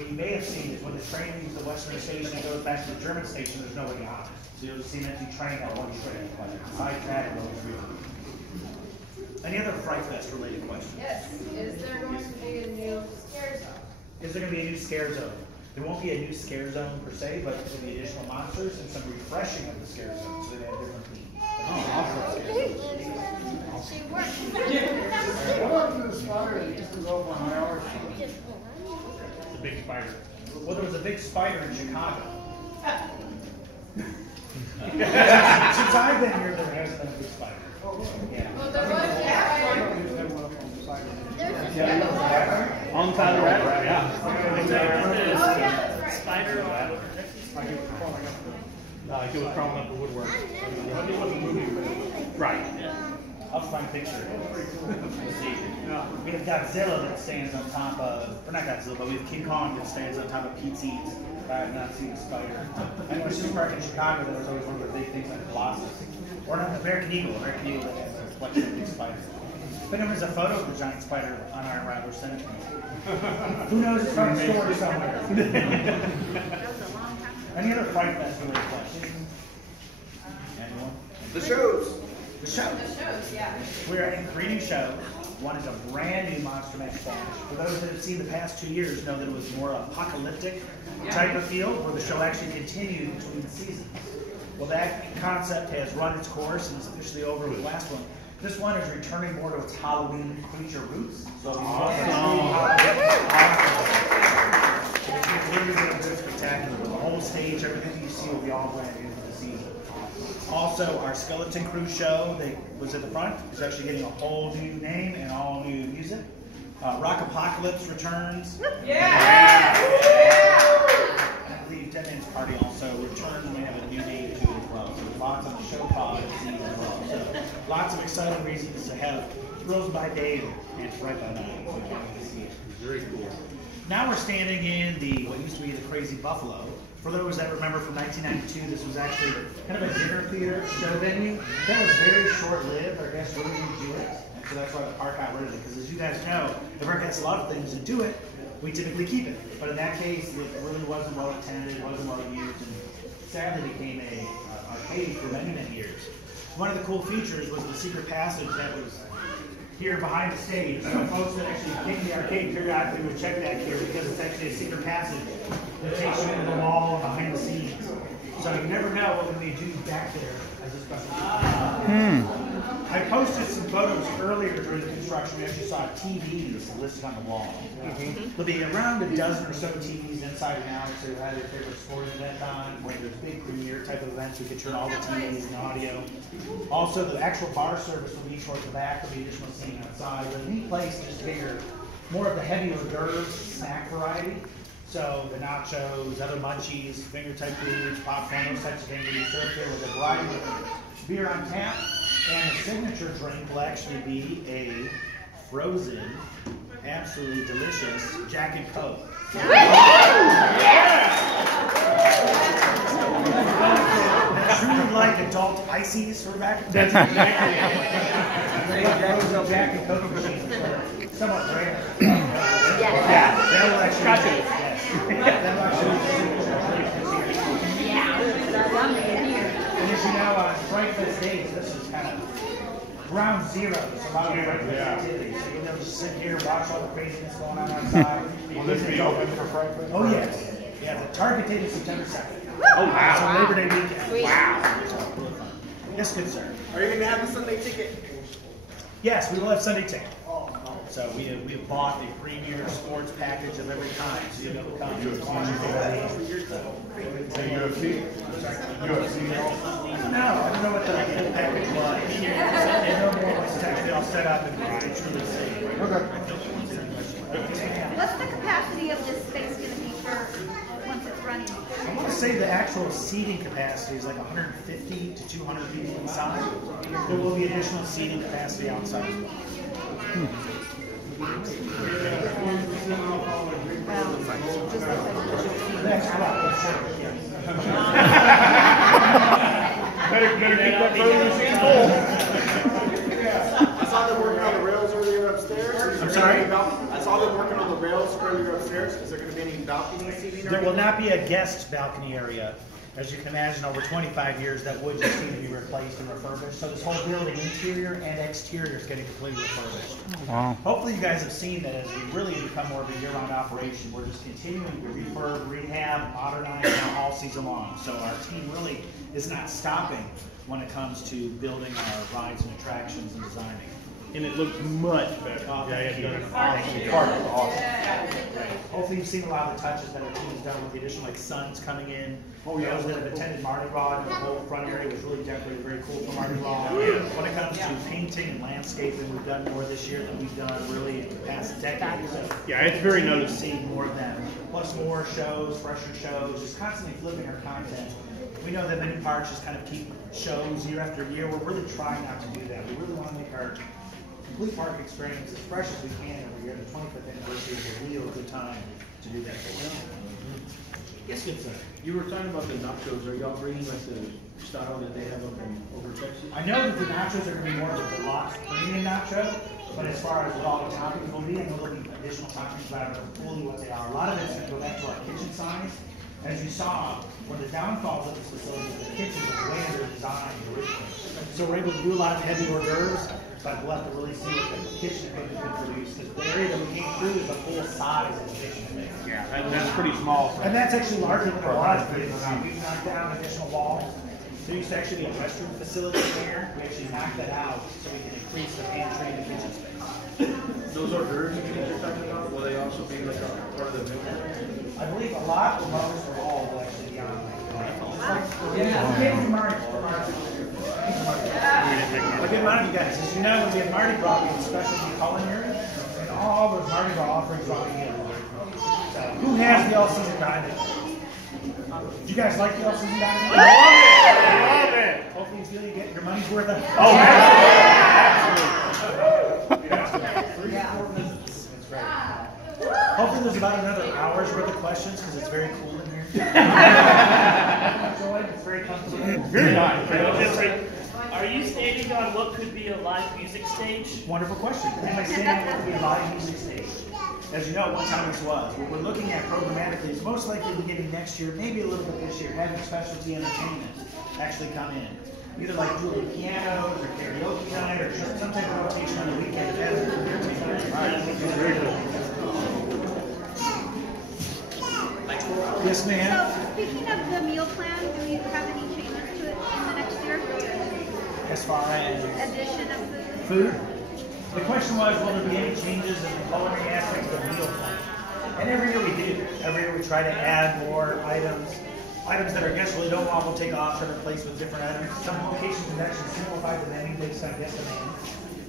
what you may have seen is when the train leaves the western station and goes back to the German station, there's nobody on it. So you'll just see an empty train on one train. Besides that, no real. Any other Fright Fest related questions? Yes. Is there going to be a new scare zone? Is there going to be a new scare zone? There won't be a new scare zone per se, but there will be additional monsters and some refreshing of the scare zone, so they have different themes. She works. What happened to the spider that used to go up on Howard? The big spider. Well, there was a big spider in Chicago. Since I've been here, there hasn't been a big spider. Yeah. Well, there was a On side of the rabbit? Yeah. Oh, yeah, that's right. Spider. Like it was crawling up the woodwork. Right. I'll find a picture. We have Godzilla that stands on top of, or not Godzilla, but we have King Kong that stands on top of Pete's Eats. I have not seen a spider. I know it's just park in Chicago, that was always one of the big things like Colossus. Or not, American Eagle that has a collection of big spiders. But there was a photo of the giant spider on our Rattler Cemetery. Who knows, it's from a story somewhere. Any other Fright Fest related questions? Anyone? The shows. The shows. The shows, yeah. We're in 3 new shows. One is a brand new Monster Mash Bash. For those that have seen the past 2 years, know that it was more apocalyptic type of feel, where the show actually continued between the seasons. Well, that concept has run its course and is officially over with the last one. This one is returning more to its Halloween creature roots. So it's really good, spectacular. The whole stage, everything you see will be all brand new for the season. Also, our Skeleton Crew show that was at the front is actually getting a whole new name and all new music. Rock Apocalypse returns. Yeah! And I believe Dead Man's Party also returns and we have a new name to it as well. So there's lots on the show pod and scenes as well. So lots of exciting reasons to have Thrills by Day and Fright by Night. So to see it. Very cool. Now we're standing in the what used to be the Crazy Buffalo. For those that remember from 1992, this was actually kind of a dinner theater show venue. That was very short-lived. Our guests really didn't do it. And so that's why the park got rid of it. Because as you guys know, if our guests love things and do it, we typically keep it. But in that case, it really wasn't well attended, wasn't well used, and sadly became a arcade for many, many years. One of the cool features was the secret passage that was here behind the stage. So folks that actually came to the arcade periodically would check back here because it's actually a secret passage that takes you into the wall and behind the scenes. So you never know what we do back there as a special. I posted some photos earlier during the construction. We actually saw TVs listed on the wall. There'll be around a dozen or so TVs inside and out, so you have your favorite sporting event on, where there's big premiere type of events, we can turn all the TVs and audio. Also, the actual bar service will be towards the back, there'll be additional seating outside. But a neat place just to get your more of the heavy hors d'oeuvres snack variety. So the nachos, other munchies, finger type foods, popcorn, those types of things will be served here with a variety of beer on tap. And the signature drink will actually be a frozen, absolutely delicious Jack and Coke. Truly like adult ices for back. That's frozen Jack and Coke machine. Somewhat rare. Yeah, that will actually. That'll actually. And as you know, on Fright Fest days, this is kind of ground zero. There's a lot of Fright Fest activities. So you'll just sit here, watch all the craziness going on outside. Will this be open for Fright Fest? Oh, yes. Yeah, the target date is September 2nd. Oh, wow. So Labor Day weekend. Wow. Yes, good sir. Are you going to have a Sunday ticket? Yes, we will have Sunday ticket. So we have bought a premier sports package of every kind. So you'll be able to come. UFC? No, I don't know what the package was. I know more was actually all set up and truly safe. What's the capacity of this space going to be for once it's running? I want to say the actual seating capacity is like 150 to 200 people inside. There will be additional seating capacity outside as well. That's Better keep that frozen machine full. I saw them working on the rails earlier upstairs. I'm sorry? I saw them working on the rails earlier upstairs. Is there going to be any any balcony seating? or There will anything? not be a guest balcony area. As you can imagine, over 25 years, that wood just needs to be replaced and refurbished. So this whole building, interior and exterior, is getting completely refurbished. Wow. Hopefully you guys have seen that as we really become more of a year-round operation, we're just continuing to refurb, rehab, modernize now all season long. So our team really is not stopping when it comes to building our rides and attractions and designing. And it looks much better. Oh, Yeah, thank it's you. done an awesome part. It's awesome. Hopefully you've seen a lot of the touches that our team's done with the additional like suns coming in. Oh, yeah. Those that have attended Mardi Gras, the whole front area was really decorated very cool for Mardi Gras. When it comes to painting and landscaping, we've done more this year than we've done really in the past decade. So Yeah, it's very we're noticeable. seeing more of them. Plus more shows, fresher shows, just constantly flipping our content. We know that many parks just kind of keep shows year after year. We're really trying not to do that. We really want to make our complete park experience as fresh as we can every year. The 25th anniversary is a real good time to do that for us. Yes, good sir. You were talking about the nachos. Are y'all bringing like the style that they have up in over Texas? I know that the nachos are going to be more of a deluxe premium nacho, but as far as what all the toppings will be, and we're looking at additional toppings that are fully what they are. A lot of it's going to go back to our kitchen size. As you saw, one of the downfalls of this facility is the kitchen was way under designed originally. So we're able to do a lot of heavy hors d'oeuvres, but we'll have to really see what the kitchen equipment can produce. Because the area that we came through is the full size of the kitchen. Yeah, that's pretty small. And that's actually larger than it was. We've knocked down additional walls. There used to actually be a restroom facility here. We actually knocked that out so we can increase the pantry and the kitchen space. Those hors d'oeuvres that you're talking about, will they also be like a part of the meal? I believe a lot, most, or all will actually be on a good amount of you guys. As you know, when we have Mardi Gras, we have specialty culinary, and all those Mardi Gras offerings are on here. So, who has the all-season dining? Do you guys like the all-season dining? Love it! Hopefully you feel you get your money's worth of. Oh, Three, 4 visits. That's great. Hopefully there's about another hour's worth of questions because it's very cool in here. Enjoy it. It's very comfortable. Very nice. Are you standing on what could be a live music stage? Wonderful question. Am I standing on what would be a live music stage? As you know, at one time this was. What we're looking at programmatically is most likely beginning next year, maybe a little bit this year, having specialty entertainment actually come in. Either like dual pianos or karaoke night or just some type of rotation on the weekend. Yes, ma'am. So, speaking of the meal plan, do we have any changes to it in the next year? As far as Addition of food? food, the question was, will there be any changes in the culinary aspects of the meal plan? And every year we do. Every year we try to add more items that our guests really don't want, we'll take off and replace with different items. Some locations have actually simplified the menu based on guest demand.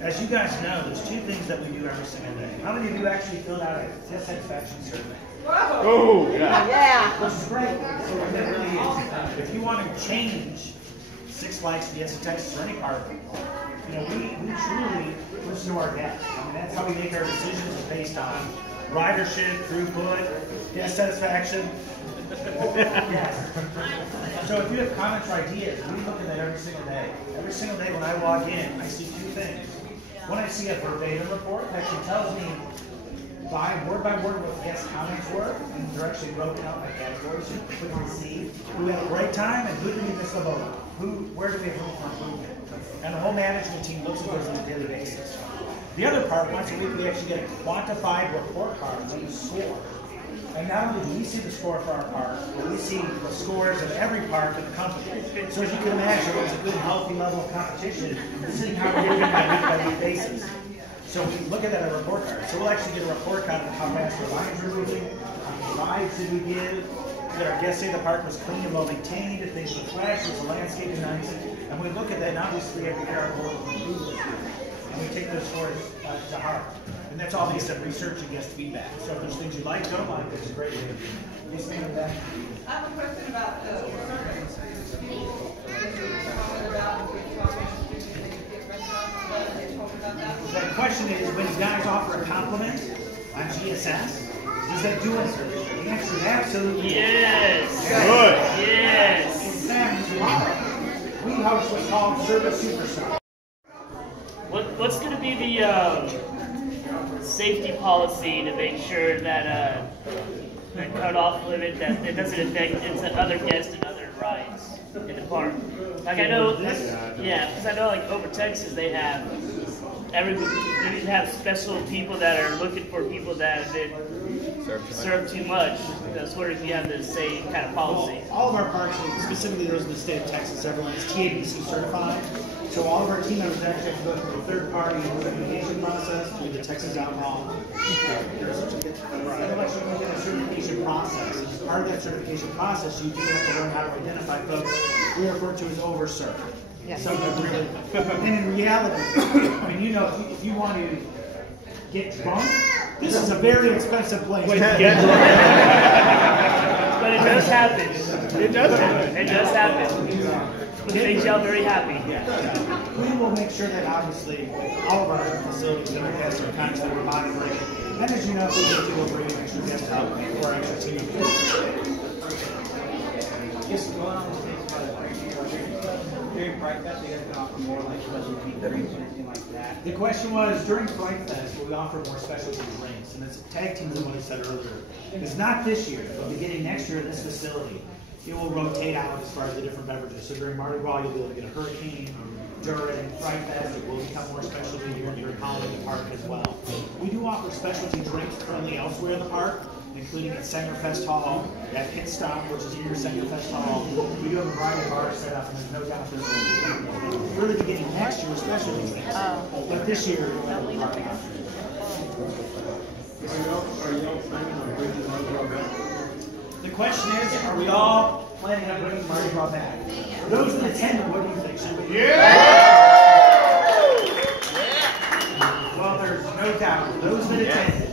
As you guys know, there's two things that we do every single day. How many of you actually filled out a guest satisfaction survey? Oh, yeah. Which is great. So what that really is, if you want to change Six Flags Fiesta Texas or any park, you know, we truly listen to our guests. I mean, that's how we make our decisions is based on ridership, throughput, guest satisfaction. Yes. So if you have comments or ideas, we look at that every single day. Every single day when I log in, I see two things. When I see a verbatim report, it actually tells me by word what guest comments were, and they're actually broken out by categories. So you can see who had a great time and who did we miss the boat on. Where do we have room for improvement? And the whole management team looks at those on a daily basis. The other part, once a week, we actually get a quantified report card where you score. And not only do we see the score for our park, but we see the scores of every park in the company. So as you can imagine, it's a good, healthy level of competition. This is how we're doing on a week-by-week basis. So we look at that on a report card. So we'll actually get a report card on how fast the lines are moving, how many rides did we give, did our guests say the park was clean and well maintained, if things were fresh, was the landscape nice. And we look at that, and obviously every year our goal is to improve this year. And we take those scores to heart. And that's all based on research and guest feedback. So if there's things you like, don't like, there's a great way to do it. Please stand with that. I have a question about the survey. The question is, when you guys offer a compliment on GSS, does that do anything? The answer is absolutely Yes. Good. Yes. In fact, tomorrow, we host what's called Service Superstar. What's going to be the safety policy to make sure that cutoff limit that it doesn't affect it's other guests and other rides in the park. Like I know, yeah, because I know like over Texas they have they have special people that are looking for people that have been served too much. I was wondering if you have the same kind of policy. Well, all of our parks, specifically those in the state of Texas, everyone is TABC certified. So all of our team members actually have to go through a third-party certification process through the Texas Alcohol certification process. As part of that certification process, you do have to learn how to identify folks we refer to as overserved. Yes. So really, and in reality, I mean, you know, if you want to get drunk, this is a very expensive place. But it does happen. It does happen. It does happen. It makes y'all very happy. We will make sure that obviously all of our facilities and our guests are constantly monitoring. And as you know, if we need to, we'll bring extra guests out or extra team. During Fright Fest, you guys can offer more like specialty drinks or anything like that. The question was, during Fright Fest, will we offer more specialty drinks? And it's tag teams on what I said earlier. It's not this year, but beginning next year in this facility, it will rotate out as far as the different beverages. So during Mardi Gras, you'll be able to get a hurricane. During Fright Fest, it will become more specialty during Holiday Park as well. We do offer specialty drinks currently elsewhere in the park, including at Sanger Fest Hall, at Pit Stop, which is near Sanger Fest Hall. We do have a variety of bars set up, and there's no doubt there's really beginning next year with specialty drinks. But this year, we'll have a park option. Are y'all planning on bringing Mardi Gras back? The question is, are we all planning on bringing Mardi Gras back? For those in attendance, what do you think? Should we? Well, there's no doubt. Those that attended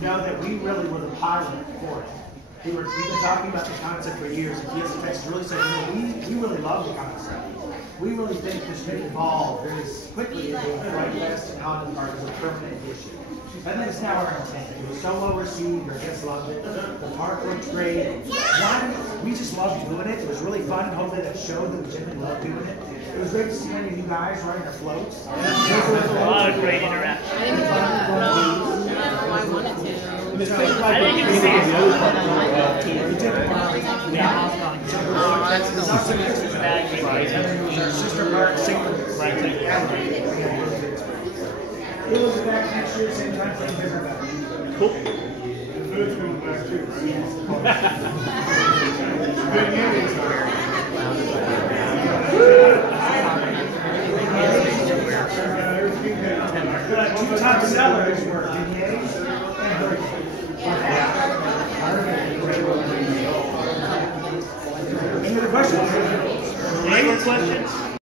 know that we really were the pilot for it. We've been talking about the concept for years, and Fiesta Texas really said, you know, we really love the concept. We really think this could evolve very quickly into a Fright Fest and Holiday Park as a permanent issue. And that's now our intent. It was so well received, our guests loved it. The park looked great. We just loved doing it. It was really fun, and hopefully that showed that we genuinely loved doing it. It was great to see many of you guys riding our floats. A lot of great interaction. I didn't know I wanted to. I didn't get to see it. Sister Mark Singer. It was back next year, same time, same bigger back. Cool. The food's coming back too, right? Yes. Good news.